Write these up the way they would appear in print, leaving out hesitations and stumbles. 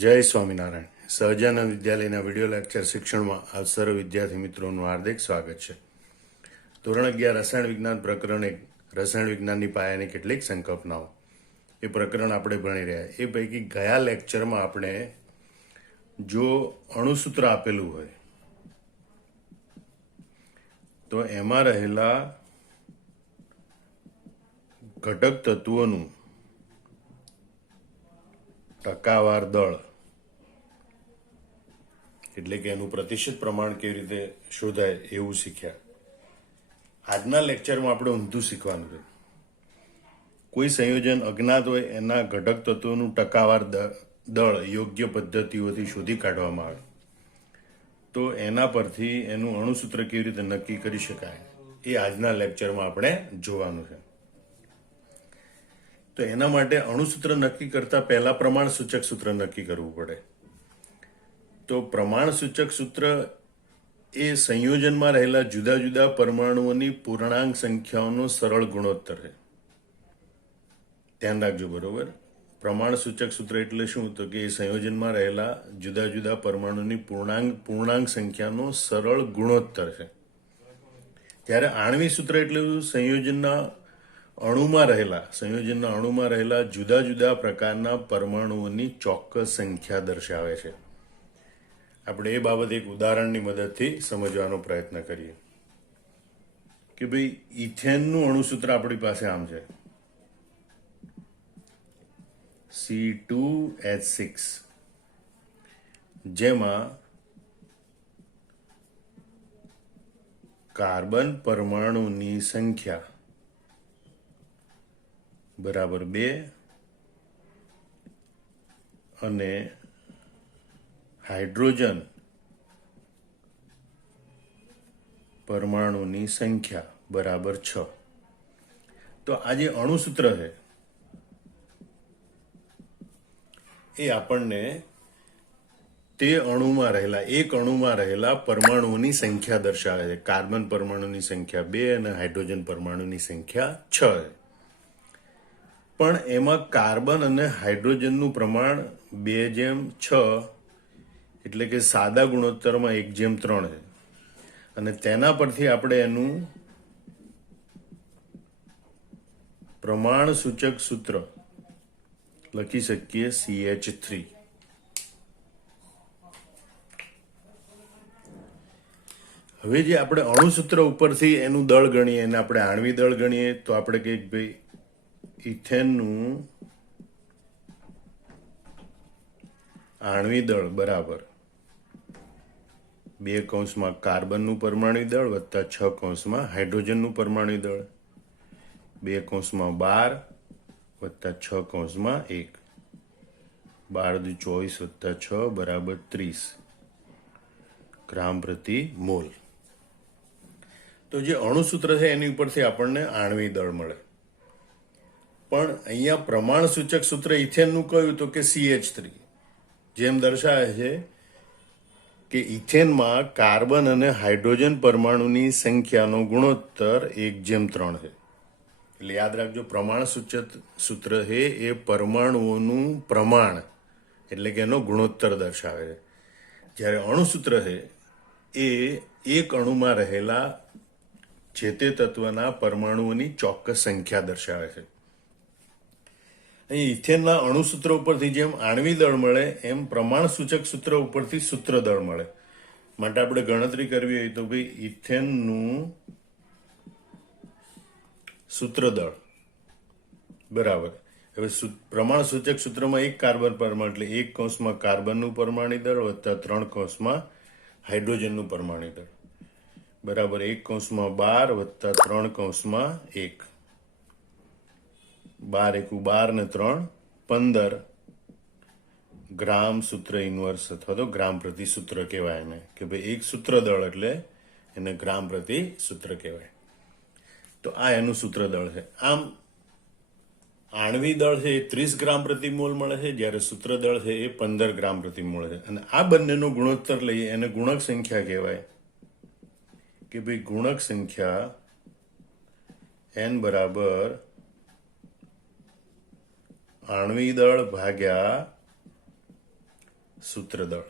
જય સ્વામિનારાયણ. સહજાનંદ વિદ્યાલયના video lecture શિક્ષણમાં આપ સર્વ વિદ્યાર્થી મિત્રોનું હાર્દિક સ્વાગત છે. ધોરણ 11 રસાયણ વિજ્ઞાન પ્રકરણ 1 રસાયણ વિજ્ઞાનની પાયાની કેટલીક સંકલ્પનાઓ એ પ્રકરણ આપણે ભણી રહ્યા. એ પૈકી ગયા લેક્ચરમાં આપણે જો અણુસૂત્ર આપેલું હોય તો એમાં રહેલા ઘટક તત્વોનું ટકાવાર દળ એટલે કે એનું પ્રતિશત પ્રમાણ કેવી રીતે શોધાય એવું શીખ્યા. આજના લેક્ચરમાં આપણે ઊંધું શીખવાનું છે. કોઈ સંયોજન અજ્ઞાત હોય એના ઘટક તત્વોનું ટકાવાર દળ યોગ્ય પદ્ધતિઓથી શોધી કાઢવામાં આવે તો એના પરથી એનું અણુસૂત્ર કેવી રીતે નક્કી કરી શકાય એ આજના લેક્ચરમાં આપણે જોવાનું છે. તો એના માટે અણુસૂત્ર નક્કી કરતા પહેલા પ્રમાણ સૂચક સૂત્ર નક્કી કરવું પડે. તો પ્રમાણ સૂચક સૂત્ર એ સંયોજનમાં રહેલા જુદા જુદા પરમાણુઓની પૂર્ણાંક સંખ્યાઓનો સરળ ગુણોત્તર છે. ધ્યાન રાખજો, બરોબર. પ્રમાણ સૂચક સૂત્ર એટલે શું? તો કે એ સંયોજનમાં રહેલા જુદા જુદા પરમાણુની પૂર્ણાંક સંખ્યાનો સરળ ગુણોત્તર છે. ત્યારે આણ્વિક સૂત્ર એટલે સંયોજનના અણુમાં રહેલા જુદા જુદા પ્રકારના પરમાણુઓની ચોક્કસ સંખ્યા દર્શાવે છે. આપણે એ બાબત એક ઉદાહરણની મદદથી સમજવાનો પ્રયત્ન કરીએ કે ભાઈ ઇથેનનું અણુસૂત્ર આપણી પાસે આમ છે, C2H6, જેમાં કાર્બન પરમાણુની સંખ્યા બરાબર 2 અને હાઇડ્રોજન પરમાણુની સંખ્યા બરાબર 6. તો આ જે અણુસૂત્ર છે એ આપણને તે એક અણુમાં રહેલા પરમાણુઓની સંખ્યા દર્શાવે છે. કાર્બન પરમાણુની સંખ્યા 2 અને હાઇડ્રોજન પરમાણુની સંખ્યા 6 છે. પણ એમાં કાર્બન અને હાઇડ્રોજનનું પ્રમાણ 2:6 એટલે કે સાદા ગુણોત્તરમાં 1:3 છે. અને તેના પરથી આપણે એનું પ્રમાણ સૂચક સૂત્ર લખી શકીએ CH3. હવે જે આપણે અણુસૂત્ર ઉપરથી એનું દળ ગણીએ એને આપણે આણ્વિક દળ ગણીએ તો આપણે કહીએ ભાઈ ઇથેનનું આણ્વિક દળ બરાબર 2 કાર્બનનું પરમાણુ દળ વત્તા 6 હાઇડ્રોજનનું પરમાણુ દળ 2 વત્તા 6 1 12 24 વત્તા 6 બરાબર 30 ગ્રામ પ્રતિ મોલ. તો જે અણુસૂત્ર છે એની ઉપરથી આપણને આણ્વિક દળ મળે. પણ અહીંયા પ્રમાણ સૂચક સૂત્ર ઇથેનનું કયું? તો કે CH3, જેમ દર્શાવે છે કે ઇથેનમાં કાર્બન અને હાઇડ્રોજન પરમાણુની સંખ્યાનો ગુણોત્તર 1:3 છે. એટલે યાદ રાખજો, પ્રમાણ સૂચક સૂત્ર છે એ પરમાણુઓનું પ્રમાણ એટલે કે એનો ગુણોત્તર દર્શાવે છે. જ્યારે અણુસૂત્ર છે એ એક અણુમાં રહેલા જે તે તત્વના પરમાણુઓની ચોક્કસ સંખ્યા દર્શાવે છે. અહીં ઇથેનના અણુસૂત્ર ઉપરથી જેમ આણ્વિક દળ મળે એમ પ્રમાણ સૂચક સૂત્ર ઉપરથી સૂત્ર દળ મળે. માટે આપણે ગણતરી કરવી હોય તો ભાઈ ઇથેનનું સૂત્ર દળ બરાબર. હવે પ્રમાણ સૂચક સૂત્રમાં એક કાર્બન પરમાણુ એટલે 1 કાર્બનનું પરમાણુ દળ વત્તા 3 હાઇડ્રોજનનું પરમાણુ દળ બરાબર 1 વત્તા 3 1. 12 ને 3 15 ગ્રામ સૂત્ર ઇન્વર્સ અથવા તો ગ્રામ પ્રતિ સૂત્ર કહેવાય એને, કે ભાઈ એક સૂત્ર દળ એટલે એને ગ્રામ પ્રતિ સૂત્ર કહેવાય. તો આ એનું સૂત્ર દળ છે. આમ આણ્વિક દળ છે એ 30 ગ્રામ પ્રતિ મોલ મળે છે, જ્યારે સૂત્ર દળ છે એ 15 ગ્રામ પ્રતિ મોલ છે. અને આ બંનેનો ગુણોત્તર લઈએ એને ગુણક સંખ્યા કહેવાય કે ભાઈ ગુણક સંખ્યા n બરાબર આણ્વિક દળ ભાગ્યા સૂત્રદળ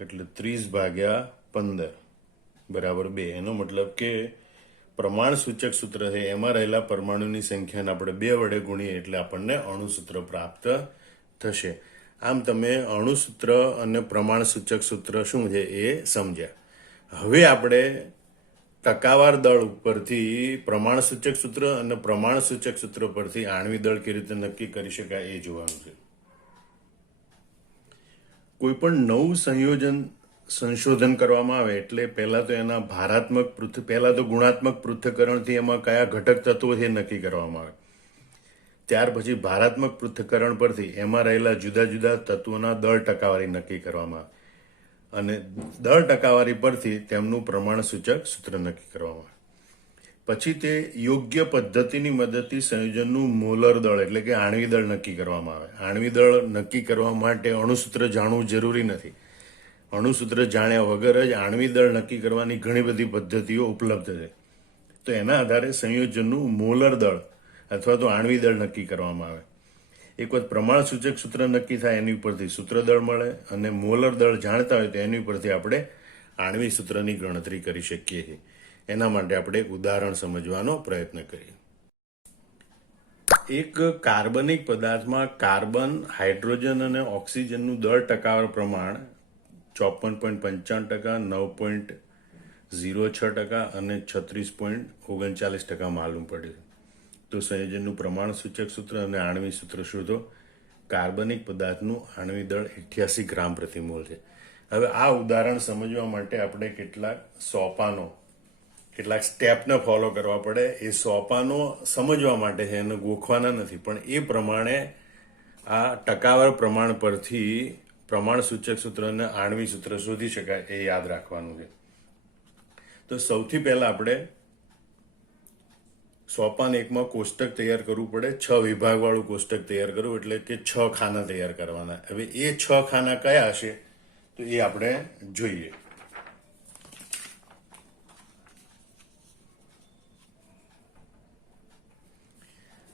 એટલે 30 ભાગ્યા 15 બરાબર 2. એનો મતલબ કે પ્રમાણ સૂચક સૂત્ર છે એમાં રહેલા પરમાણુની સંખ્યાને આપણે 2 વડે ગુણીએ એટલે આપણને અણુસૂત્ર પ્રાપ્ત થશે. આમ તમે અણુસૂત્ર અને પ્રમાણ સૂચક સૂત્ર શું છે એ સમજ્યા. હવે આપણે ટકાવાર દળ ઉપરથી પ્રમાણ સૂચક સૂત્ર અને પ્રમાણ સૂચક સૂત્ર પરથી આણ્વિક દળ કેવી રીતે નક્કી કરી શકાય એ જોવાનું છે. કોઈ પણ નવું સંશોધન કરવામાં આવે એટલે પહેલા તો એના પહેલા તો ગુણાત્મક પૃથ્થકરણથી એમાં કયા ઘટક તત્વો છે નક્કી કરવામાં આવે. ત્યાર પછી ભારાત્મક પૃથ્થકરણ પરથી એમાં રહેલા જુદા જુદા તત્વોના દળ ટકાવારી નક્કી કરવામાં આવે અને દળ ટકાવારી પરથી તેમનું પ્રમાણ સૂચક સૂત્ર નક્કી કરવામાં આવે. પછી તે યોગ્ય પદ્ધતિની મદદથી સંયોજનનું મોલર દળ એટલે કે આણ્વિક દળ નક્કી કરવામાં આવે. આણ્વિક દળ નક્કી કરવા માટે અણુસૂત્ર જાણવું જરૂરી નથી. અણુસૂત્ર જાણ્યા વગર જ આણ્વિક દળ નક્કી કરવાની ઘણી બધી પદ્ધતિઓ ઉપલબ્ધ છે. તો એના આધારે સંયોજનનું મોલર દળ અથવા તો આણ્વિક દળ નક્કી કરવામાં આવે. એક વખત પ્રમાણ સૂચક સૂત્ર નક્કી થાય એની ઉપરથી સૂત્રદળ મળે અને મોલર દળ જાણતા હોય તો એની ઉપરથી આપણે આણ્વિક સૂત્રની ગણતરી કરી શકીએ છીએ. એના માટે આપણે એક ઉદાહરણ સમજવાનો પ્રયત્ન કરીએ. એક કાર્બનિક પદાર્થમાં કાર્બન, હાઇડ્રોજન અને ઓક્સિજનનું દળ ટકાવાર પ્રમાણ 54.55%, 9.06% અને 36.39% માલુમ પડે છે. તો સંયોજનનું પ્રમાણ સૂચક સૂત્ર અને આણ્વિક સૂત્ર શોધો. કાર્બનિક પદાર્થનું આણ્વિક દળ 88 ગ્રામ પ્રતિ મોલ છે. હવે આ ઉદાહરણ સમજવા માટે આપણે કેટલાક સ્ટેપને ફોલો કરવા પડે. એ સોપાનો સમજવા માટે છે, એને ગોખવાના નથી, પણ એ પ્રમાણે આ ટકાવાર પ્રમાણ પરથી પ્રમાણ સૂચક સૂત્ર અને આણ્વિક સૂત્ર શોધી શકાય એ યાદ રાખવાનું છે. તો સૌથી પહેલા આપણે સોપાન 1માં કોષ્ટક તૈયાર કરવું પડે. 6 વિભાગ વાળું કોષ્ટક તૈયાર કરવું એટલે કે 6 ખાના તૈયાર કરવાના. હવે એ 6 ખાના કયા હશે તો એ આપણે જોઈએ.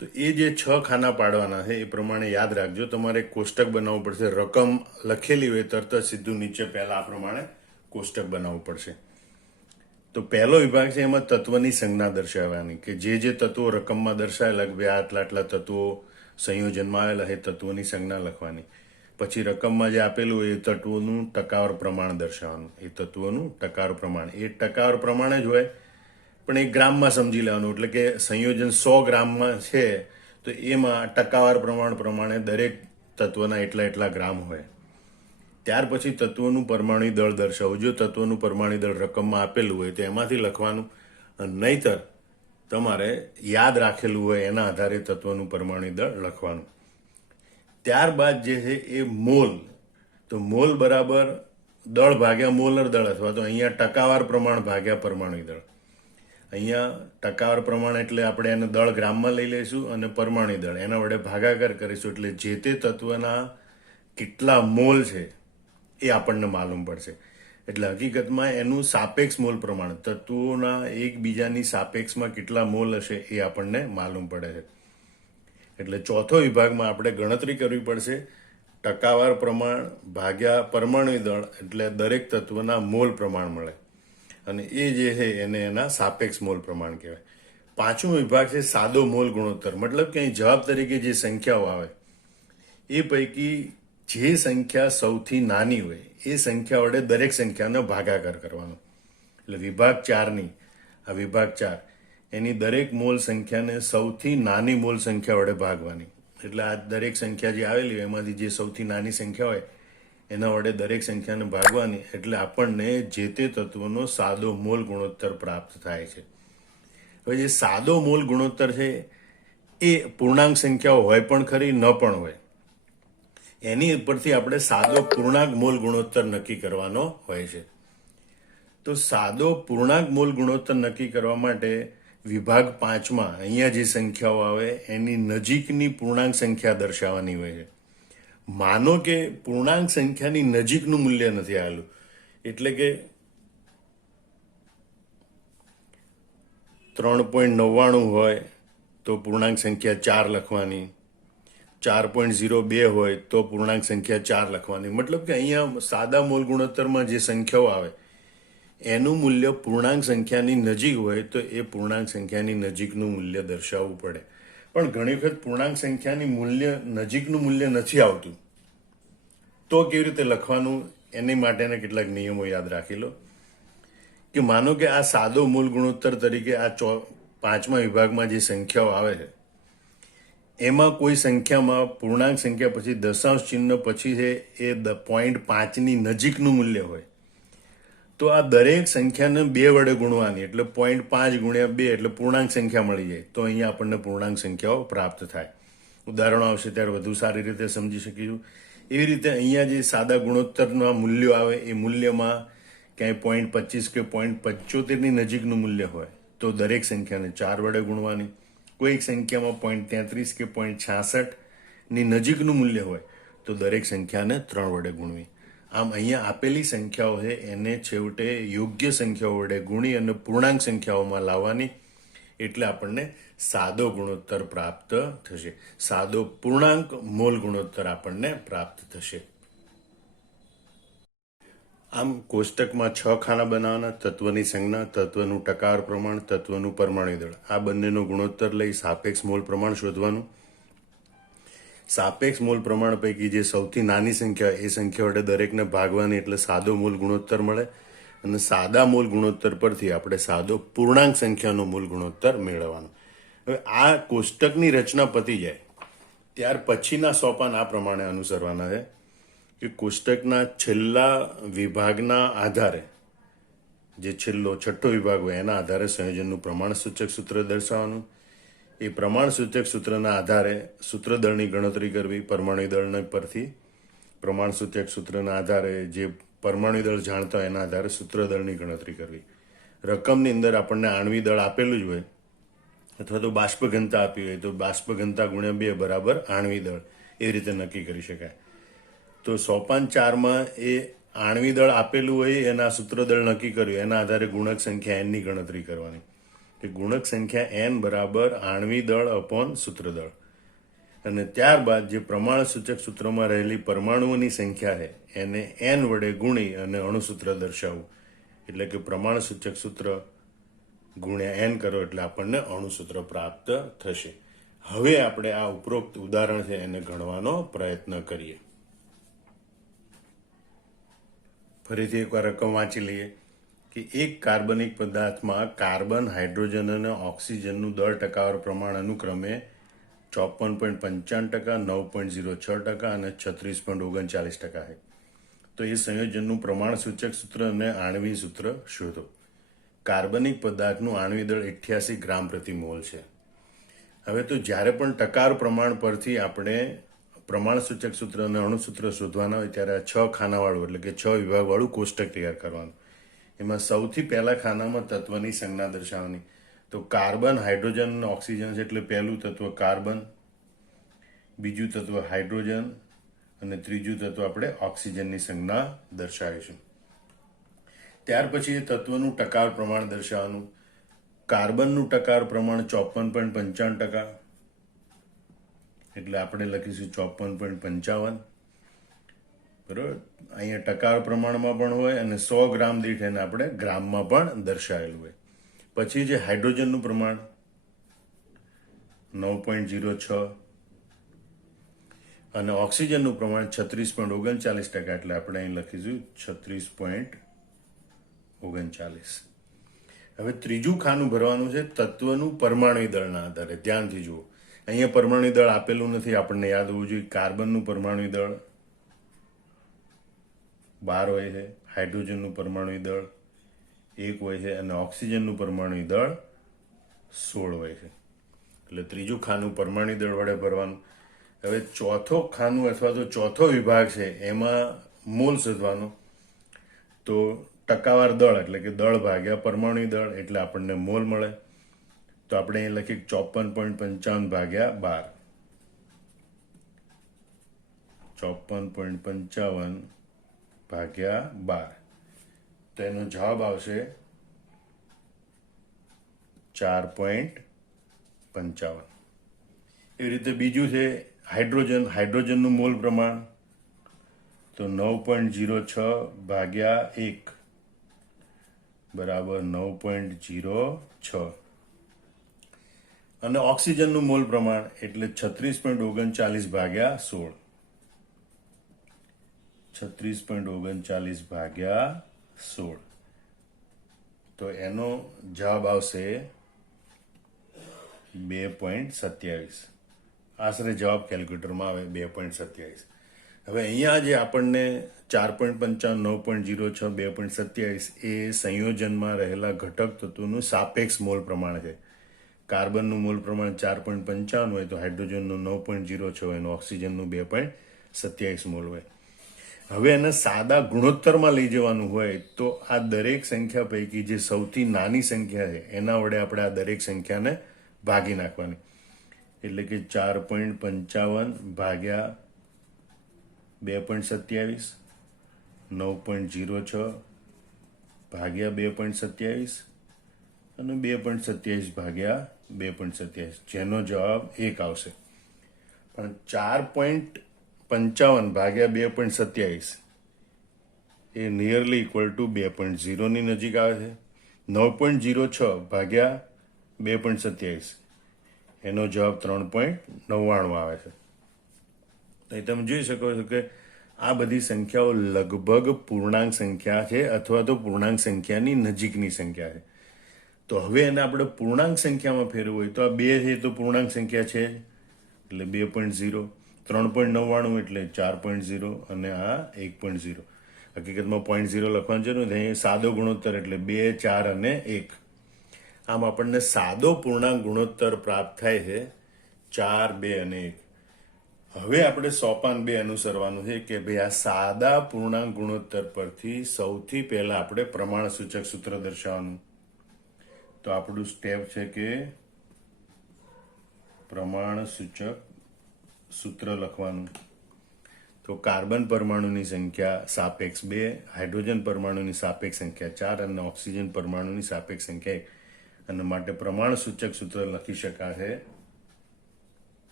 તો એ જે 6 ખાના પાડવાના છે એ પ્રમાણે યાદ રાખજો. તમારે કોષ્ટક બનાવવું પડશે. રકમ લખેલી હોય તરત જ સીધું નીચે પહેલા આ પ્રમાણે કોષ્ટક બનાવવું પડશે. તો પહેલો વિભાગ છે એમાં તત્વની સંજ્ઞા દર્શાવવાની કે જે તત્વો રકમમાં દર્શાવેલા કે આટલા તત્વો સંયોજનમાં આવેલા એ તત્વોની સંજ્ઞા લખવાની. પછી રકમમાં જે આપેલું હોય એ તત્વોનું ટકાવાર પ્રમાણ દર્શાવવાનું. એ તત્વોનું ટકાવાર પ્રમાણ એ ટકાવાર પ્રમાણ જ હોય પણ એ ગ્રામમાં સમજી લેવાનું. એટલે કે સંયોજન 100 ગ્રામમાં છે તો એમાં ટકાવાર પ્રમાણ પ્રમાણે દરેક તત્વના એટલા ગ્રામ હોય. ત્યાર પછી તત્વોનું પરમાણુ દળ દર્શાવો. જો તત્વોનું પરમાણુ દળ રકમમાં આપેલું હોય તો એમાંથી લખવાનું, નહીતર તમારે યાદ રાખેલું હોય એના આધારે તત્વોનું પરમાણુ દળ લખવાનું. ત્યારબાદ જે છે એ મોલ. તો મોલ બરાબર દળ ભાગ્યા મોલર દળ અથવા તો અહીંયા ટકાવાર પ્રમાણ ભાગ્યા પરમાણુ દળ. અહીંયા ટકાવાર પ્રમાણ એટલે આપણે એને દળ ગ્રામમાં લઈ લઈશું અને પરમાણુ દળ એના વડે ભાગાકાર કરીશું એટલે જે તે તત્વના કેટલા મોલ છે એ આપણને માલુમ પડશે. એટલે હકીકતમાં એનું સાપેક્ષ મોલ પ્રમાણ, તત્વોના એકબીજાની સાપેક્ષમાં કેટલા મોલ હશે એ આપણને માલુમ પડે છે. એટલે ચોથો વિભાગમાં આપણે ગણતરી કરવી પડશે ટકાવાર પ્રમાણ ભાગ્યા પરમાણુ દળ એટલે દરેક તત્વના મોલ પ્રમાણ મળે અને એ જે છે એને એના સાપેક્ષ મોલ પ્રમાણ કહેવાય. પાંચમો વિભાગ છે સાદો મોલ ગુણોત્તર. મતલબ કે અહીં જવાબ તરીકે જે સંખ્યાઓ આવે એ પૈકી જે સંખ્યા સૌથી નાની હોય એ સંખ્યા વડે દરેક સંખ્યાનો ભાગાકાર કરવાનો. એટલે વિભાગ 4ની આ વિભાગ 4 એની દરેક મોલ સંખ્યાને સૌથી નાની મોલ સંખ્યા વડે ભાગવાની. એટલે આ દરેક સંખ્યા જે આવેલી હોય એમાંથી જે સૌથી નાની સંખ્યા હોય એના વડે દરેક સંખ્યાને ભાગવાની. એટલે આપણને જે તે તત્વનો સાદો મોલ ગુણોત્તર પ્રાપ્ત થાય છે. હવે જે સાદો મોલ ગુણોત્તર છે એ પૂર્ણાંક સંખ્યાઓ હોય પણ ખરી ન પણ હોય. એની ઉપરથી આપણે સાદો પૂર્ણાંક મોલ ગુણોત્તર નક્કી કરવાનો હોય છે. તો સાદો પૂર્ણાંક મોલ ગુણોત્તર નક્કી કરવા માટે વિભાગ 5માં અહીંયા જે સંખ્યાઓ આવે એની નજીકની પૂર્ણાંક સંખ્યા દર્શાવવાની હોય છે. માનો કે પૂર્ણાંક સંખ્યાની નજીકનું મૂલ્ય નથી આવેલું, એટલે કે 3.99 હોય તો પૂર્ણાંક સંખ્યા 4 લખવાની, 4.02 હોય તો પૂર્ણાંક સંખ્યા 4 લખવાની. મતલબ કે અહીંયા સાદા મોલ ગુણોત્તરમાં જે સંખ્યાઓ આવે એનું મૂલ્ય પૂર્ણાંક સંખ્યાની નજીક હોય તો એ પૂર્ણાંક સંખ્યાની નજીકનું મૂલ્ય દર્શાવવું પડે. પણ ઘણી વખત પૂર્ણાંક સંખ્યાની નજીકનું મૂલ્ય નથી આવતું, તો કેવી રીતે લખવાનું એની માટેના કેટલાક નિયમો યાદ રાખી લો. કે માનો કે આ સાદો મૂલ ગુણોત્તર તરીકે આ 5મા વિભાગમાં જે સંખ્યાઓ આવે છે એમાં કોઈ સંખ્યામાં પૂર્ણાંક સંખ્યા પછી દશાંશ ચિહ્ન પછી છે એ 0.5ની નજીકનું મૂલ્ય હોય તો આ દરેક સંખ્યાને 2 વડે ગુણવાની, એટલે 0.5 ગુણ્યા 2 એટલે પૂર્ણાંક સંખ્યા મળી જાય. તો અહીંયા આપણને પૂર્ણાંક સંખ્યાઓ પ્રાપ્ત થાય. ઉદાહરણો આવશે ત્યારે વધુ સારી રીતે સમજી શકીશું. એવી રીતે અહીંયા જે સાદા ગુણોત્તરના મૂલ્યો આવે એ મૂલ્યમાં ક્યાંય 0.25 કે 0.75ની નજીકનું મૂલ્ય હોય તો દરેક સંખ્યાને 4 વડે ગુણવાની. કોઈ સંખ્યામાં 0.33 કે 0.66ની નજીકનું મૂલ્ય હોય તો દરેક સંખ્યાને 3 વડે ગુણવી. આમ અહીંયા આપેલી સંખ્યાઓ છે એને છેવટે યોગ્ય સંખ્યાઓ વડે ગુણી અને પૂર્ણાંક સંખ્યાઓમાં લાવવાની, એટલે આપણને સાદો ગુણોત્તર પ્રાપ્ત થશે. સાદો પૂર્ણાંક મોલ ગુણોત્તર આપણને પ્રાપ્ત થશે. આમ કોષ્ટકમાં 6 ખાના બનાવવાના. તત્વની સંજ્ઞા, તત્વનું ટકાર પ્રમાણ, તત્વનું પરમાણુ દળ, આ બંનેનો ગુણોત્તર લઈ સાપેક્ષ મોલ પ્રમાણ શોધવાનું. સાપેક્ષ મોલ પ્રમાણ પૈકી જે સૌથી નાની સંખ્યા એ સંખ્યા વડે દરેકને ભાગવાની, એટલે સાદો મોલ ગુણોત્તર મળે. અને સાદા મોલ ગુણોત્તર પરથી આપણે સાદો પૂર્ણાંક સંખ્યાનો મોલ ગુણોત્તર મેળવવાનો. હવે આ કોષ્ટકની રચના પતી જાય ત્યાર પછીના સોપાન આ પ્રમાણે અનુસરવાના છે કે કોષ્ટકના છેલ્લા વિભાગના આધારે, જે છેલ્લો 6થો વિભાગ હોય એના આધારે સંયોજનનું પ્રમાણ સૂચક સૂત્ર દર્શાવવાનું. એ પ્રમાણ સૂચક સૂત્રના આધારે સૂત્રદળની ગણતરી કરવી. પરમાણુ દળના પરથી પ્રમાણ સૂચક સૂત્રના આધારે જે પરમાણુ દળ જાણતા હોય એના આધારે સૂત્રદળની ગણતરી કરવી. રકમની અંદર આપણને આણ્વી દળ આપેલું જ હોય અથવા તો બાષ્પ ઘનતા આપી હોય તો બાષ્પ ઘનતા ગુણ્યા 2 બરાબર આણ્વી દળ, એ રીતે નક્કી કરી શકાય. તો સોપાન 4માં એ આણ્વી દળ આપેલું હોય એના સૂત્રદળ નક્કી કર્યું, એના આધારે ગુણક સંખ્યા એનની ગણતરી કરવાની. કે ગુણક સંખ્યા n બરાબર આણ્વી દળ અપોન સૂત્રદળ. અને ત્યારબાદ જે પ્રમાણ સૂચક સૂત્રમાં રહેલી પરમાણુઓની સંખ્યા છે એને n વડે ગુણી અને અણુસૂત્ર દર્શાવવું. એટલે કે પ્રમાણ સૂચક સૂત્ર ગુણ્યા n કરો એટલે આપણને અણુસૂત્ર પ્રાપ્ત થશે. હવે આપણે આ ઉપરોક્ત ઉદાહરણ છે એને ગણવાનો પ્રયત્ન કરીએ. ફરીથી એકવાર રકમ વાંચી લઈએ કે એક કાર્બનિક પદાર્થમાં કાર્બન, હાઇડ્રોજન અને ઓક્સિજનનું દર ટકાવાર પ્રમાણ અનુક્રમે 54.55%, 9.06% અને 36.39% છે. તો એ સંયોજનનું પ્રમાણ સૂચક સૂત્ર અને આણ્વી સૂત્ર શોધો. કાર્બનિક પદાર્થનું આણ્વી દળ 88 ગ્રામ પ્રતિ મોલ છે. હવે તો જ્યારે પણ ટકાર પ્રમાણ પરથી આપણે પ્રમાણ સૂચક સૂત્ર અને અણુસૂત્ર શોધવાના હોય ત્યારે આ 6 ખાનાવાળું એટલે કે 6 વિભાગવાળું કોષ્ટક તૈયાર કરવાનું. એમાં સૌથી પહેલા ખાનામાં તત્વની સંજ્ઞા દર્શાવવાની. તો કાર્બન, હાઇડ્રોજન અને ઓક્સિજન છે એટલે પહેલું તત્વ કાર્બન, બીજું તત્વ હાઇડ્રોજન અને ત્રીજું તત્વ આપણે ઓક્સિજનની સંજ્ઞા દર્શાવીશું. ત્યાર પછી એ તત્વનું ટકાર પ્રમાણ દર્શાવવાનું. કાર્બનનું ટકાર પ્રમાણ 54.55%, એટલે આપણે લખીશું 54.55. બરાબર. અહીંયા ટકાર પ્રમાણમાં પણ હોય અને 100 ગ્રામ દીઠ એને આપણે ગ્રામમાં પણ દર્શાવેલું હોય. પછી જે હાઇડ્રોજનનું પ્રમાણ 9.06 અને ઓક્સિજનનું પ્રમાણ 36.39%, એટલે આપણે અહીં લખીશું 36.39. હવે ત્રીજું ખાનું ભરવાનું છે તત્વનું પરમાણુ દળના આધારે. ધ્યાનથી જુઓ, અહીંયા પરમાણુ દળ આપેલું નથી, આપણને યાદ હોવું જોઈએ. કાર્બનનું પરમાણુ દળ 12 હોય છે, હાઇડ્રોજનનું પરમાણુ દળ 1 હોય છે અને ઓક્સિજનનું પરમાણુ દળ 16 હોય છે. એટલે ત્રીજું ખાનું પરમાણુ દળ વડે ભરવાનું. હવે ચોથો ખાનું અથવા તો ચોથો વિભાગ છે એમાં મોલ શોધવાનો. તો ટકાવાર દળ એટલે કે દળ ભાગ્યા પરમાણુ દળ એટલે આપણને મોલ મળે. તો આપણે અહીં લખીએ 54.55 ભાગ્યા 12. 54.55 ભાગ્યા 12, તો એનો જવાબ આવશે 4.55. એવી રીતે બીજું છે હાઇડ્રોજનનું મોલ પ્રમાણ તો 9.06 ભાગ્યા 1 બરાબર 9.06 અને ઓક્સિજનનું મોલ પ્રમાણ એટલે 36.39 ભાગ્યા 16 36.39 ભાગ્યા 16 તો એનો જવાબ આવશે 2.27 આશરે જવાબ કેલ્ક્યુલેટરમાં આવે 2.27 હવે અહીંયા જે આપણને 4.55 9.06 2.27 એ સંયોજનમાં રહેલા ઘટક તત્વોનું સાપેક્ષ મોલ પ્રમાણ છે કાર્બનનું મોલ પ્રમાણ 4.55 હોય તો હાઇડ્રોજનનું 9.06 હોય અને ઓક્સિજનનું 2.27 મોલ હોય હવે એને સાદા ગુણોત્તરમાં લઈ જવાનું હોય તો આ દરેક સંખ્યા પૈકી જે સૌથી નાની સંખ્યા છે એના વડે આપણે આ દરેક સંખ્યાને ભાગી નાખવાની એટલે કે 4.55 ભાગ્યા 2.27 9.06 ભાગ્યા 2.27 અને 2.27 ભાગ્યા 2.27 જેનો જવાબ 1 આવશે પણ 4.55 ભાગ્યા 2.27 એ નિયરલી ઇક્વલ ટુ 2.0 ની નજીક આવે છે 9.06 ભાગ્યા 2.27 એનો જવાબ 3.99 આવે છે તો તમે જોઈ શકો છો કે આ બધી સંખ્યાઓ લગભગ પૂર્ણાંક સંખ્યા છે અથવા તો પૂર્ણાંક સંખ્યાની નજીકની સંખ્યા છે તો હવે એને આપણે પૂર્ણાંક સંખ્યામાં ફેરવવું હોય તો આ 2 છે તો પૂર્ણાંક સંખ્યા છે એટલે 2.0 3.99 એટલે 4.0 અને આ 1.0 હકીકતમાં 0.0 લખવાનું જરૂર નથી અહીં સાદો ગુણોત્તર એટલે 2 4 અને 1 આમ આપણને સાદો પૂર્ણાંક ગુણોત્તર પ્રાપ્ત થાય છે 4 2 અને 1 હવે આપણે સોપાન 2 અનુસરવાનું છે કે ભાઈ આ સાદા પૂર્ણાંક ગુણોત્તર પરથી સૌથી પહેલા આપણે પ્રમાણ સૂચક સૂત્ર દર્શાવવાનું તો આપણું સ્ટેપ છે કે પ્રમાણ સૂચક સૂત્ર લખવાનું તો કાર્બન પરમાણુની સંખ્યા સાપેક્ષ 2 હાઇડ્રોજન પરમાણુની સાપેક્ષ સંખ્યા 4 અને ઓક્સિજન પરમાણુની સાપેક્ષ સંખ્યા 1 અને માટે પ્રમાણ સૂચક સૂત્ર લખી શકાશે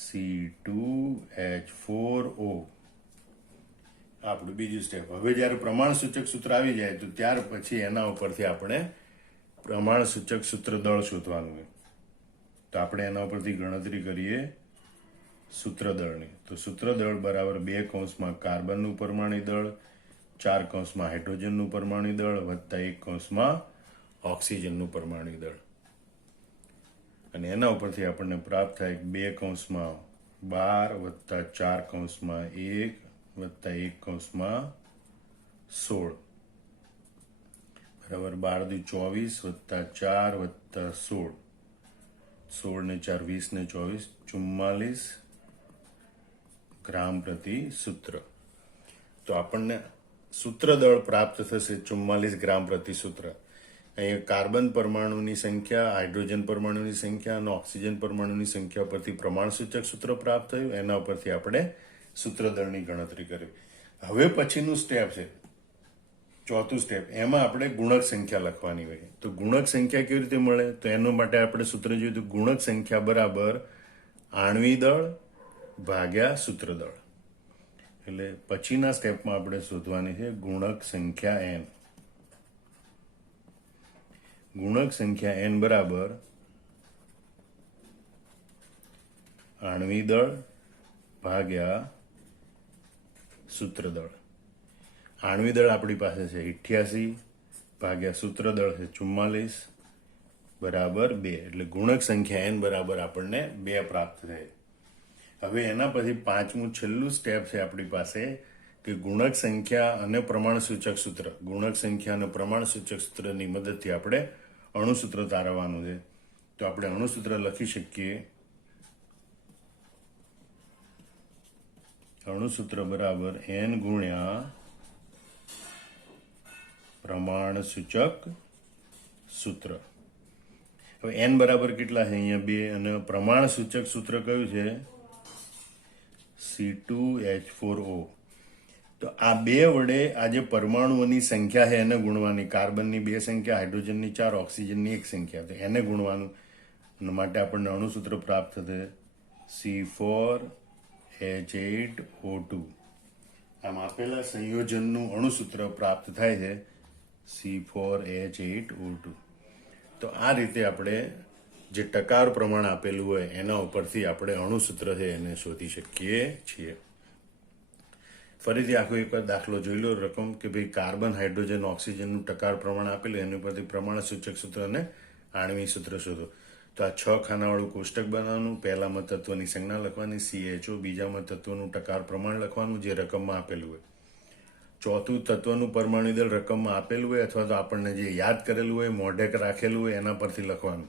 C2H4O આપણું બીજું સ્ટેપ હવે જ્યારે પ્રમાણ સૂચક સૂત્ર આવી જાય તો ત્યાર પછી એના ઉપરથી આપણે પ્રમાણ સૂચક સૂત્ર દળ શોધવાનું છે તો આપણે એના ઉપરથી ગણતરી કરીએ સૂત્ર દળની તો સૂત્ર દળ બરાબર 2 કૌંસમાં કાર્બનનું પરમાણુ દળ 4 કૌંસમાં હાઇડ્રોજનનું પરમાણુ દળ વત્તા 1 કૌંસમાં ઓક્સિજનનું પરમાણુ દળ અને એના ઉપરથી આપણને પ્રાપ્ત થાય 2 કૌંસમાં 12 વત્તા 4 કૌંસમાં 1 વત્તા 1 કૌંસમાં 16 બરાબર 12 × 24 વત્તા 4 વત્તા 16 16 ને 4 20 ને 24 44 ગ્રામ પ્રતિ સૂત્ર તો આપણને સૂત્ર દળ પ્રાપ્ત થશે 44 ગ્રામ પ્રતિ સૂત્ર અહીંયા કાર્બન પરમાણુની સંખ્યા હાઇડ્રોજન પરમાણુની સંખ્યા અને ઓક્સિજન પરમાણુની સંખ્યા પરથી પ્રમાણ સૂચક સૂત્ર પ્રાપ્ત થયું એના ઉપરથી આપણે સૂત્ર દળની ગણતરી કરી હવે પછીનું સ્ટેપ છે ચોથું સ્ટેપ એમાં આપણે ગુણક સંખ્યા લખવાની હોય તો ગુણક સંખ્યા કેવી રીતે મળે તો એના માટે આપણે સૂત્ર જોયું તો ગુણક સંખ્યા બરાબર આણ્વી દળ ભાગ્યા સૂત્ર દળ એટલે પછીના સ્ટેપમાં આપણે શોધવાની છે ગુણક સંખ્યા n ગુણક સંખ્યા n બરાબર આણ્વી દળ ભાગ્યા સૂત્ર દળ આણ્વી દળ આપણી પાસે છે 88 ભાગ્યા સૂત્ર દળ છે 44 બરાબર 2 એટલે ગુણક સંખ્યા n બરાબર આપણને 2 પ્રાપ્ત થાય હવે એના પછી પાંચમું છેલ્લું સ્ટેપ છે આપણી પાસે કે ગુણક સંખ્યા અને પ્રમાણ સૂચક સૂત્ર ગુણક સંખ્યા અને પ્રમાણ સૂચક સૂત્રની મદદથી આપણે અણુસૂત્ર તારવવાનું છે તો આપણે અણુસૂત્ર લખી શકીએ અણુસૂત્ર બરાબર n ગુણ્યા પ્રમાણ સૂચક સૂત્ર હવે n બરાબર કેટલા છે અહીંયા 2 અને પ્રમાણ સૂચક સૂત્ર કયું છે C2H4O તો આ 2 વડે આ જે પરમાણુઓની સંખ્યા છે એને ગુણવાની કાર્બનની 2 સંખ્યા હાઇડ્રોજનની 4 ઓક્સિજનની 1 સંખ્યા તો એને ગુણવાનું અને માટે આપણને અણુસૂત્ર પ્રાપ્ત થશે C4H8O2. આમ આપેલા સંયોજનનું અણુસૂત્ર પ્રાપ્ત થાય છે C4H8O2. તો આ રીતે આપણે જે ટકાર પ્રમાણ આપેલું હોય એના ઉપરથી આપણે અણુસૂત્ર છે એને શોધી શકીએ છીએ. ફરીથી આખો એકવાર દાખલો જોઈ લો. રકમ કે ભાઈ કાર્બન, હાઇડ્રોજન, ઓક્સિજનનું ટકાર પ્રમાણ આપેલું, એની ઉપરથી પ્રમાણ સૂચક સૂત્ર અને આણ્વિક સૂત્ર શોધો. તો આ 6 ખાનાવાળું કોષ્ટક બનાવવાનું. પહેલામાં તત્વની સંજ્ઞા લખવાની CHO, બીજામાં તત્વનું ટકાર પ્રમાણ લખવાનું જે રકમમાં આપેલું હોય. ચોથું તત્વનું પરમાણુ દળ રકમમાં આપેલું હોય અથવા તો આપણને જે યાદ કરેલું હોય, મોઢે રાખેલું હોય એના પરથી લખવાનું.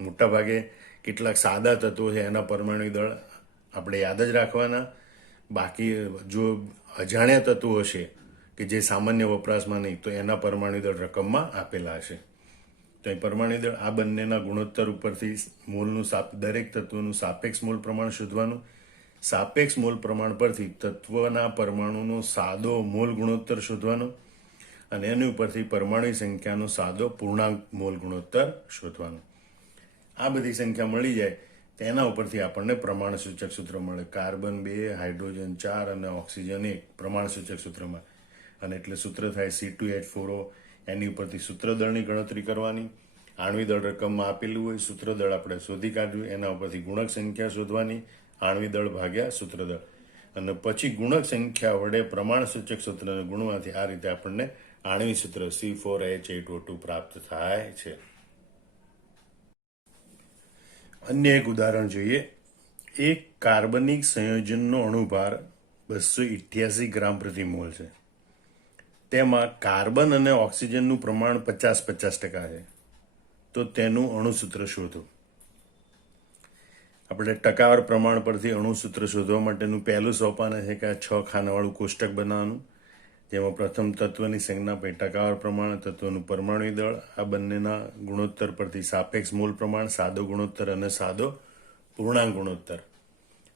મોટા ભાગે કેટલાક સાદા તત્વો છે એના પરમાણુ દળ આપણે યાદ જ રાખવાના. બાકી જો અજાણ્યા તત્વો હશે કે જે સામાન્ય વપરાશમાં નહીં, તો એના પરમાણુ દળ રકમમાં આપેલા હશે. તો એ પરમાણુ દળ આ બંનેના ગુણોત્તર ઉપરથી મોલનું દરેક તત્વનું સાપેક્ષ મોલ પ્રમાણ શોધવાનું. સાપેક્ષ મોલ પ્રમાણ પરથી તત્વના પરમાણુનો સાદો મોલ ગુણોત્તર શોધવાનો અને એની ઉપરથી પરમાણુ સંખ્યાનો સાદો પૂર્ણાંક મોલ ગુણોત્તર શોધવાનો. આ બધી સંખ્યા મળી જાય તેના ઉપરથી આપણને પ્રમાણ સૂચક સૂત્ર મળે. કાર્બન 2, હાઇડ્રોજન 4 અને ઓક્સિજન 1 પ્રમાણ સૂચક સૂત્રમાં. અને એટલે સૂત્ર થાય C2H4O. એની ઉપરથી સૂત્રદળની ગણતરી કરવાની. આણ્વિક દળ રકમમાં આપેલું હોય, સૂત્રદળ આપણે શોધી કાઢ્યું, એના ઉપરથી ગુણક સંખ્યા શોધવાની, આણ્વિક દળ ભાગ્યા સૂત્રદળ, અને પછી ગુણક સંખ્યા વડે પ્રમાણ સૂચક સૂત્રને ગુણવાથી આ રીતે આપણને આણ્વિક સૂત્ર C4H8O2 પ્રાપ્ત થાય છે. અન્ય એક ઉદાહરણ જોઈએ. એક કાર્બનિક સંયોજનનો અણુભાર 288 ગ્રામ પ્રતિ મોલ છે. તેમાં કાર્બન અને ઓક્સિજનનું પ્રમાણ 50-50% છે. તો તેનું અણુસૂત્ર શોધો. આપણે ટકાવાર પ્રમાણ પરથી અણુસૂત્ર શોધવા માટેનું પહેલું સોપાન છે કે આ 6 ખાનાવાળું કોષ્ટક બનાવવાનું, જેમાં પ્રથમ તત્વની સંજ્ઞા, પછી ટકાવાર પ્રમાણ, તત્વનું પરમાણુ દળ, આ બંનેના ગુણોત્તર પરથી સાપેક્ષ મોલ પ્રમાણ, સાદો ગુણોત્તર અને સાદો પૂર્ણાંક ગુણોત્તર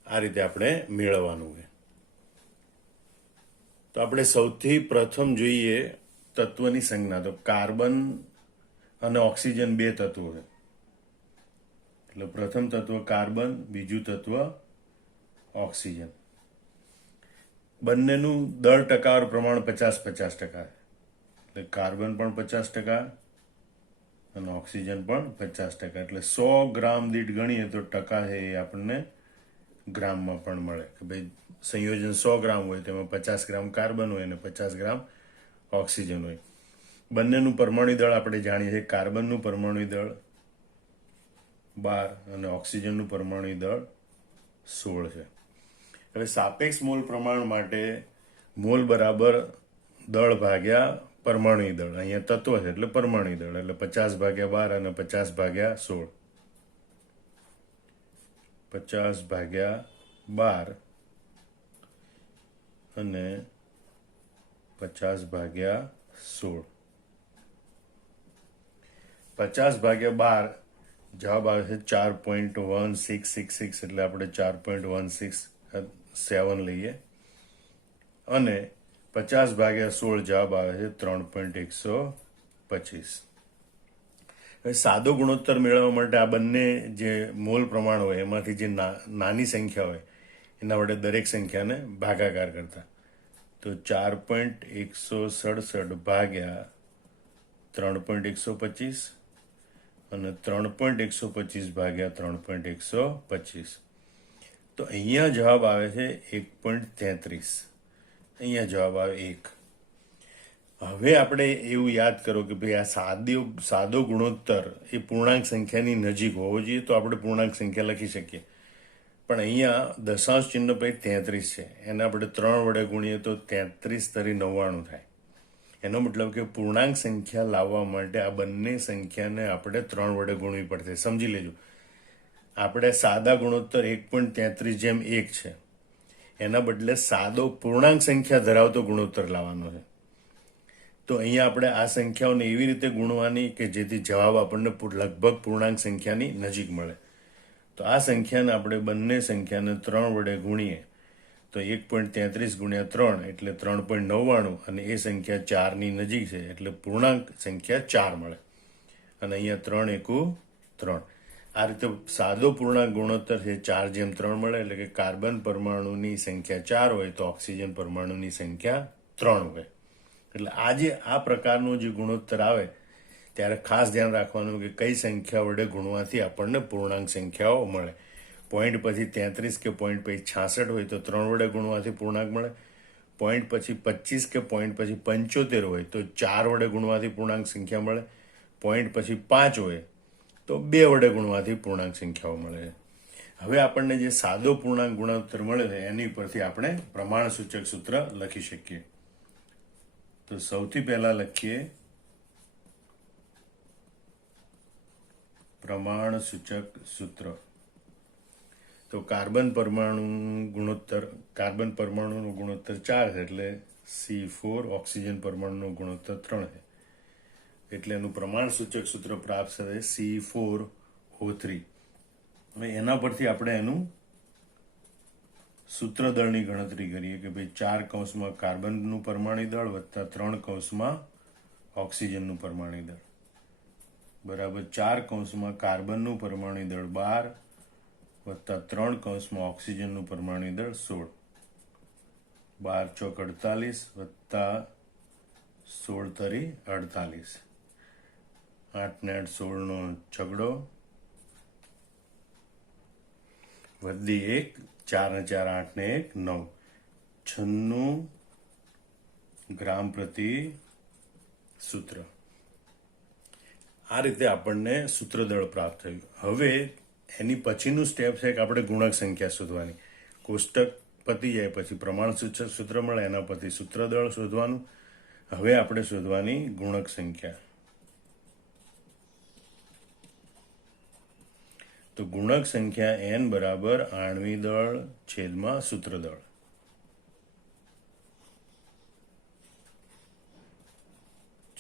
આ રીતે આપણે મેળવવાનું છે. તો આપણે સૌથી પ્રથમ જોઈએ તત્વની સંજ્ઞા. તો કાર્બન અને ઓક્સિજન 2 તત્વો છે. એટલે પ્રથમ તત્વ કાર્બન, બીજું તત્વ ઓક્સિજન. બંનેનું દળ ટકાવાર પ્રમાણ 50-50% છે. એટલે કાર્બન પણ 50% અને ઓક્સિજન પણ 50%. એટલે 100 ગ્રામ દીઠ ગણીએ તો ટકા છે એ આપણને ગ્રામમાં પણ મળે કે ભાઈ સંયોજન 100 ગ્રામ હોય તેમાં 50 ગ્રામ કાર્બન હોય અને 50 ગ્રામ ઓક્સિજન હોય. બંનેનું પરમાણુ દળ આપણે જાણીએ છીએ. કાર્બનનું પરમાણુ દળ 12 અને ઓક્સિજનનું પરમાણુ દળ 16 છે. હવે સાપેક્ષ મોલ પ્રમાણ માટે મોલ બરાબર દળ ભાગ્યા પરમાણુ દળ. અહીંયા તત્વ છે એટલે પરમાણુ દળ, એટલે 50/12 અને 50/16. 50/12 અને 50/16. 50/12 જવાબ આવે છે 4.1666. એટલે આપણે 4.167 લઈએ. અને 50/16 જવાબ આવે છે 3.125. હવે સાદો ગુણોત્તર મેળવવા માટે આ બંને જે મોલ પ્રમાણ હોય એમાંથી જે નાની સંખ્યા હોય એના વડે દરેક સંખ્યાને ભાગાકાર કરતા. તો 4.167 ભાગ્યા 3.125 અને 3.125 ભાગ્યા 3.125. તો અહીંયા જવાબ આવે છે 1.33. અહીંયા જવાબ આવે 1. હવે આપણે એવું યાદ કરો કે ભાઈ આ સાદો ગુણોત્તર એ પૂર્ણાંક સંખ્યાની નજીક હોવો જોઈએ તો આપણે પૂર્ણાંક સંખ્યા લખી શકીએ. પણ અહીંયા દશાંશ ચિહ્ન પછી 33 છે, એને આપણે 3 વડે ગુણીએ તો 33×99 થાય. એનો મતલબ કે પૂર્ણાંક સંખ્યા લાવવા માટે આ બંને સંખ્યાને આપણે 3 વડે ગુણવી પડશે. સમજી લેજો, આપણે સાદા ગુણોત્તર 1.33:1 છે, એના બદલે સાદો પૂર્ણાંક સંખ્યા ધરાવતો ગુણોત્તર લાવવાનો છે. તો અહીંયા આપણે આ સંખ્યાઓને એવી રીતે ગુણવાની કે જેથી જવાબ આપણને લગભગ પૂર્ણાંક સંખ્યાની નજીક મળે. તો આ સંખ્યાને આપણે બંને સંખ્યાને 3 વડે ગુણીએ તો 1.33 × 3 એટલે 3.99 અને એ સંખ્યા 4ની નજીક છે એટલે પૂર્ણાંક સંખ્યા 4 મળે. અને અહીંયા 3 × 1 = 3. આ રીતે સાદો પૂર્ણાંક ગુણોત્તર છે 4:3 મળે, એટલે કે કાર્બન પરમાણુની સંખ્યા 4 હોય તો ઓક્સિજન પરમાણુની સંખ્યા 3 હોય. એટલે આ પ્રકારનો જે ગુણોત્તર આવે ત્યારે ખાસ ધ્યાન રાખવાનું કે કઈ સંખ્યા વડે ગુણવાથી આપણને પૂર્ણાંક સંખ્યાઓ મળે. પોઈન્ટ પછી 33 કે પોઈન્ટ પછી 66 હોય તો 3 વડે ગુણવાથી પૂર્ણાંક મળે. પોઈન્ટ પછી 25 કે પોઈન્ટ પછી 75 હોય તો 4 વડે ગુણવાથી પૂર્ણાંક સંખ્યા મળે. પોઈન્ટ પછી 5 હોય તો 2 વડે ગુણવાથી પૂર્ણાંક સંખ્યાઓ મળે. હવે આપણને જે સાદો પૂર્ણાંક ગુણોત્તર મળે છે એની પરથી આપણે પ્રમાણ સૂચક સૂત્ર લખી શકીએ. તો સૌથી પહેલા લખીએ પ્રમાણ સૂચક સૂત્ર. તો કાર્બન પરમાણુનું ગુણોત્તર 4 છે એટલે C4, ઓક્સિજન પરમાણુનો ગુણોત્તર 3 છે એટલે એનું પ્રમાણ સૂચક સૂત્ર પ્રાપ્ત થશે C4O3. હવે એના પરથી આપણે એનું સૂત્રદળની ગણતરી કરીએ કે ભાઈ 4 કૌંસમાં કાર્બનનું પરમાણુ દળ વત્તા 3 કૌંસમાં ઓક્સિજનનું પરમાણુ દળ બરાબર 4 કૌંસમાં કાર્બનનું પરમાણુ દળ 12 વત્તા 3 કૌંસમાં ઓક્સિજનનું પરમાણુ દળ 16. 12 ચોક 48 વત્તા 16 તરી 48. 8 ને 8 16નો છગડો વધી 1, 4 ને 4 8 ને 1 9. 96 ગ્રામ પ્રતિ સૂત્ર. આ રીતે આપણને સૂત્રદળ પ્રાપ્ત થયું. હવે એની પછીનું સ્ટેપ છે કે આપણે ગુણક સંખ્યા શોધવાની. કોષ્ટક પતી જાય પછી પ્રમાણ સૂચક સૂત્ર મળે એના પરથી સૂત્રદળ શોધવાનું. હવે આપણે શોધવાની ગુણક સંખ્યા. તો ગુણક સંખ્યા n બરાબર આણ્વી દળ છેદમાં સૂત્રદળ.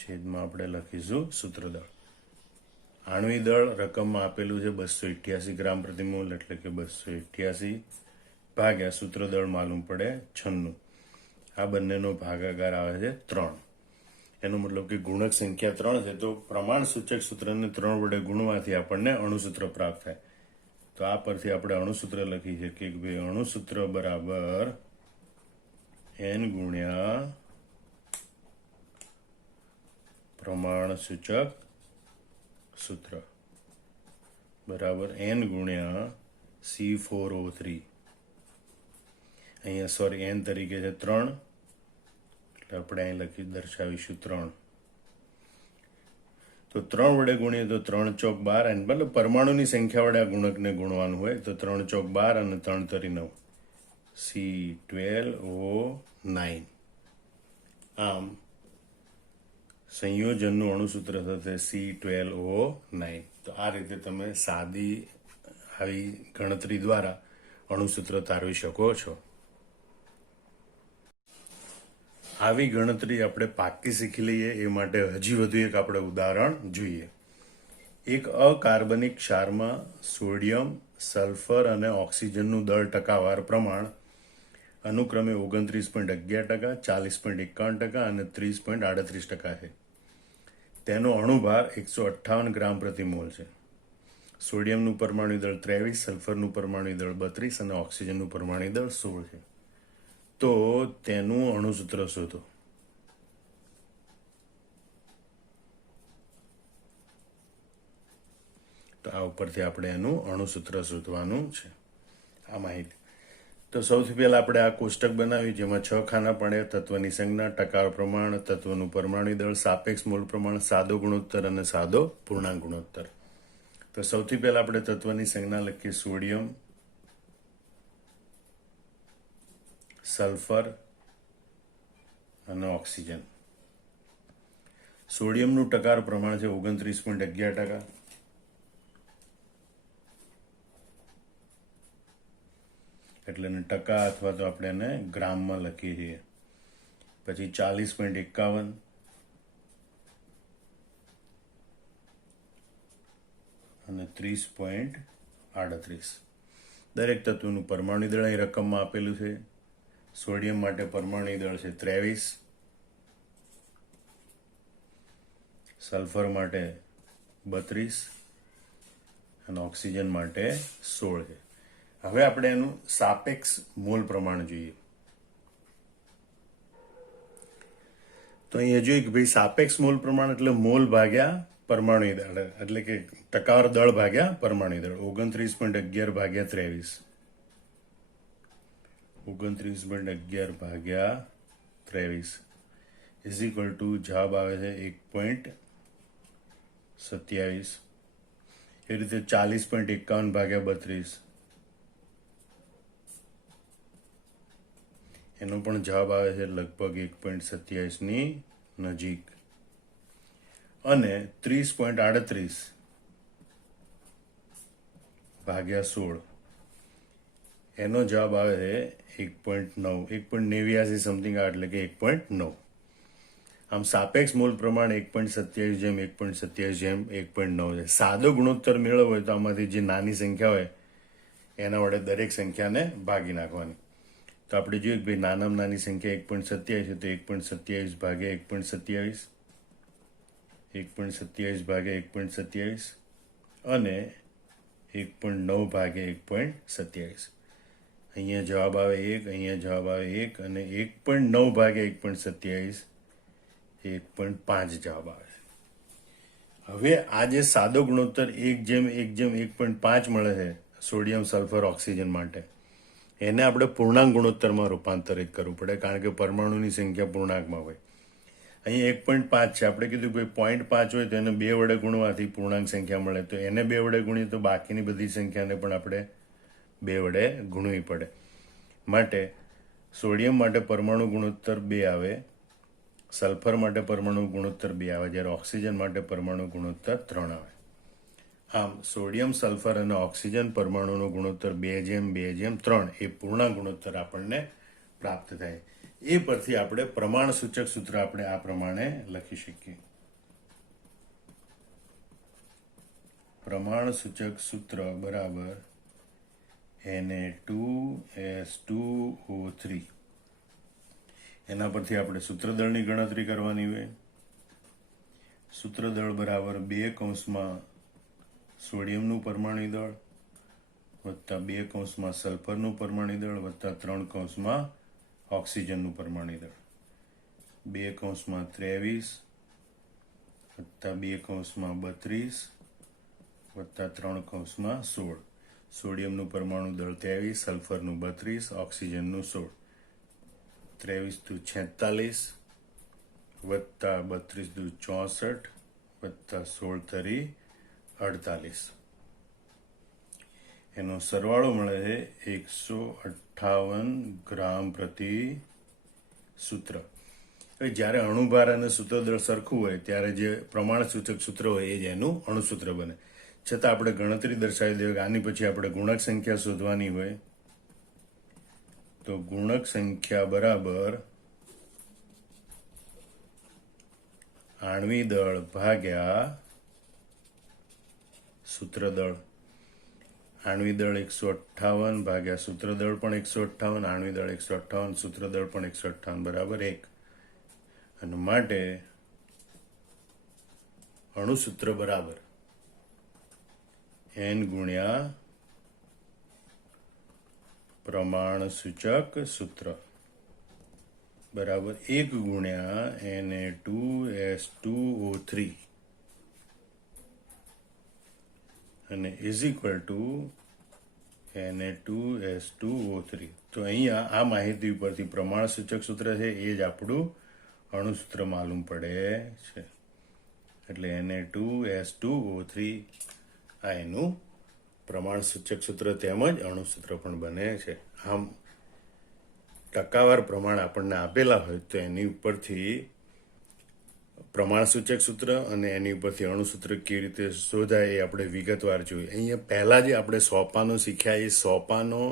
છેદમાં આપણે લખીશું સૂત્રદળ. આણ્વી દળ રકમમાં આપેલું છે 288 ગ્રામ પ્રતિ મોલ એટલે કે 288 ભાગ્યા સૂત્રદળ માલુમ પડે 96. આ બંનેનો ભાગાકાર આવે છે 3. એનો મતલબ કે ગુણક સંખ્યા 3 છે તો પ્રમાણ સૂચક સૂત્રને 3 વડે ગુણવાથી આપણને અણુસૂત્ર પ્રાપ્ત થાય. તો આ પરથી આપણે અણુસૂત્ર લખી શકીએ કે ભાઈ અણુસૂત્ર બરાબર n ગુણ્યા પ્રમાણ સૂચક સૂત્ર બરાબર n ગુણ્યા C4O3. અહીંયા n તરીકે છે 3 એટલે આપણે અહીં દર્શાવીશું 3. તો 3 વડે ગુણીએ તો 3 ચોક 12 અને મતલબ પરમાણુની સંખ્યા વડે આ ગુણકને ગુણવાનું હોય તો 3 ચોક 12 અને 3 તરી 9 C12O9. આમ સંયોજનનું અણુસૂત્ર થશે C12O9. તો આ રીતે તમે સાદી આવી ગણતરી દ્વારા અણુસૂત્ર તારવી શકો છો. આવી ગણતરી આપણે પાક્કી શીખી લઈએ એ માટે હજી વધુ એક આપણે ઉદાહરણ જોઈએ. એક અકાર્બનિક ક્ષારમાં સોડિયમ, સલ્ફર અને ઓક્સિજનનું દળ ટકાવાર પ્રમાણ અનુક્રમે 29.11%, 40.51% અને 30.38% છે. તેનો અણુભાર 158 ગ્રામ પ્રતિ મોલ છે. સોડિયમનું પરમાણુ દળ 23, સલ્ફરનું પરમાણુ દળ 32 અને ઓક્સિજનનું પરમાણુ દળ 16 છે. તો તેનું અણુસૂત્ર શોધો. તો આ ઉપરથી આપણે એનું અણુસૂત્ર શોધવાનું છે. આ માહિતી તો સૌથી પહેલા આપણે આ કોષ્ટક બનાવ્યું જેમાં 6 ખાના પડ્યા. તત્વની સંજ્ઞા, ટકાઉ પ્રમાણ, તત્વનું પરમાણુ દળ, સાપેક્ષ મોલ પ્રમાણ, સાદો ગુણોત્તર અને સાદો પૂર્ણાંક ગુણોત્તર. તો સૌથી પહેલા આપણે તત્વની સંજ્ઞા લખીએ સોડિયમ, સલ્ફર અને ઓક્સિજન. સોડિયમનું ટકાર પ્રમાણ છે 29.11%. એટલે ટકા અથવા તો આપણે એને ગ્રામમાં લખીએ છીએ. પછી 40.51 અને 30.38. દરેક તત્વનું પરમાણુ દળ અહીં રકમમાં આપેલું છે. સોડિયમ માટે પરમાણુ દળ છે 23, સલ્ફર માટે 32 અને ઓક્સિજન માટે 16 છે. હવે આપણે એનું સાપેક્ષ મોલ પ્રમાણ જોઈએ. તો અહીંયા જોઈએ કે ભાઈ સાપેક્ષ મોલ પ્રમાણ એટલે મોલ ભાગ્યા પરમાણુ દળ, એટલે કે ટકાવાર દળ ભાગ્યા પરમાણુ દળ. 29.11 ભાગ્યા 23, 29.11 ભાગ્યા 23 ઇઝ ઇક્વલ ટુ જવાબ આવે છે 1.27. એ રીતે 40.51 ભાગ્યા 32, એનો પણ જવાબ આવે છે લગભગ 1.27 ની નજીક. અને 30.38 ભાગ્યા 16, એનો જવાબ આવે છે 1.9, 1.89 સમથિંગ, એટલે કે 1.9. આમ સાપેક્ષ મોલ પ્રમાણ 1.27 જેમ 1.27 જેમ 1.9 છે. સાદો ગુણોત્તર મેળવવો હોય તો આમાંથી જે નાની સંખ્યા હોય એના વડે દરેક સંખ્યાને ભાગી નાખવાની. તો આપણે જોઈએ કે ભાઈ નાનામાં નાની સંખ્યા 1.27 છે, તો 1.27 ભાગ્યા 1.27, 1.27 ભાગ્યા 1.27 અને 1.9 ભાગ્યા 1.27. અહીંયા જવાબ આવે 1, અહીંયા જવાબ આવે 1, અને 1.9 ભાગ્યા 1.27 1.5 જવાબ આવે. હવે આ જે સાદો ગુણોત્તર 1:1:1.5 મળે છે સોડિયમ સલ્ફર ઓક્સિજન માટે, એને આપણે પૂર્ણાંક ગુણોત્તરમાં રૂપાંતરિત કરવું પડે, કારણ કે પરમાણુની સંખ્યા પૂર્ણાંકમાં હોય. અહીં 1.5 છે, આપણે કીધું ભાઈ 0.5 હોય તો એને 2 વડે ગુણવાથી પૂર્ણાંક સંખ્યા મળે, તો એને 2 વડે ગુણીએ તો બાકીની બધી સંખ્યાને પણ આપણે 2 વડે ગુણવી પડે. માટે સોડિયમ માટે પરમાણુ ગુણોત્તર 2 આવે, સલ્ફર માટે પરમાણુ ગુણોત્તર 2 આવે, જ્યારે ઓક્સિજન માટે પરમાણુ ગુણોત્તર 3 આવે. આમ સોડિયમ સલ્ફર અને ઓક્સિજન પરમાણુનો ગુણોત્તર 2:2:3 એ પૂર્ણાંક ગુણોત્તર આપણને પ્રાપ્ત થાય. એ પરથી આપણે પ્રમાણ સૂચક સૂત્ર આપણે આ પ્રમાણે લખી શકીએ. પ્રમાણ સૂચક સૂત્ર બરાબર Na2S2O3. એના પરથી આપણે સૂત્રદળની ગણતરી કરવાની હોય. સૂત્રદળ બરાબર 2 કૌંસમાં સોડિયમનું પરમાણુ દળ વત્તા 2 કૌંસમાં સલ્ફરનું પરમાણુ દળ વત્તા 3 કૌંસમાં ઓક્સિજનનું પરમાણુ દળ. 2 કૌંસમાં 23 વત્તા 2 કૌંસમાં 32 વત્તા 3 કૌંસમાં 16. સોડિયમનું પરમાણુ દળ 23, સલ્ફરનું 32, ઓક્સિજનનું 16. 23 દુ 46 વત્તા 32 દુ 64 વત્તા 16 તરી 48. એનો સરવાળો મળે છે 158 ગ્રામ પ્રતિ સૂત્ર. હવે જ્યારે અણુભાર અને સૂત્રદળ સરખું હોય ત્યારે જે પ્રમાણ સૂચક સૂત્ર હોય એ જ એનું અણુસૂત્ર બને. છતાં આપણે ગણતરી દર્શાવી દઈએ કે આની પછી આપણે ગુણક સંખ્યા શોધવાની હોય, તો ગુણક સંખ્યા બરાબર આણ્વી દળ ભાગ્યા સૂત્રદળ. આણ્વી દળ 158 ભાગ્યા સૂત્રદળ પણ 158, આણ્વી દળ 158, સૂત્રદળ પણ 158 બરાબર 1. અને માટે અણુસૂત્ર બરાબર n ગુણ્યા પ્રમાણ સૂચક સૂત્ર બરાબર 1 ગુણ્યા Na2S2O3 અને ઇઝ ઇક્વલ ટુ Na2S2O3. તો અહીંયા આ માહિતી ઉપરથી પ્રમાણ સૂચક સૂત્ર છે એ જ આપણું અણુસૂત્ર માલુમ પડે છે. એટલે Na2S2O3 આ એનું પ્રમાણ સૂચક સૂત્ર તેમજ અણુસૂત્ર પણ બને છે. આમ ટકાવાર પ્રમાણ આપણને આપેલા હોય તો એની ઉપરથી પ્રમાણ સૂચક સૂત્ર અને એની ઉપરથી અણુસૂત્ર કેવી રીતે શોધાય એ આપણે વિગતવાર જોઈએ. અહીંયા પહેલા જે આપણે સોપાનો શીખ્યા એ સોપાનો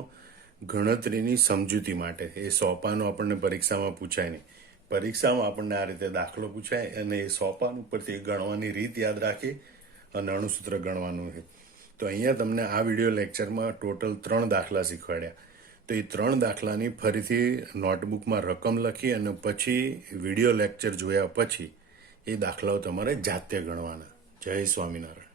ગણતરીની સમજૂતી માટે. એ સોપાનો આપણને પરીક્ષામાં પૂછાય નહીં. પરીક્ષામાં આપણને આ રીતે દાખલો પૂછાય અને એ સોપાન ઉપરથી ગણવાની રીત યાદ રાખી અને અણુસૂત્ર ગણવાનું છે. તો અહીંયા તમને આ વિડીયો લેક્ચરમાં ટોટલ 3 દાખલા શીખવાડ્યા. તો એ 3 દાખલાની ફરીથી નોટબુકમાં રકમ લખી અને પછી વિડીયો લેક્ચર જોયા પછી એ દાખલાઓ તમારે જાતે ગણવાના. જય સ્વામિનારાયણ.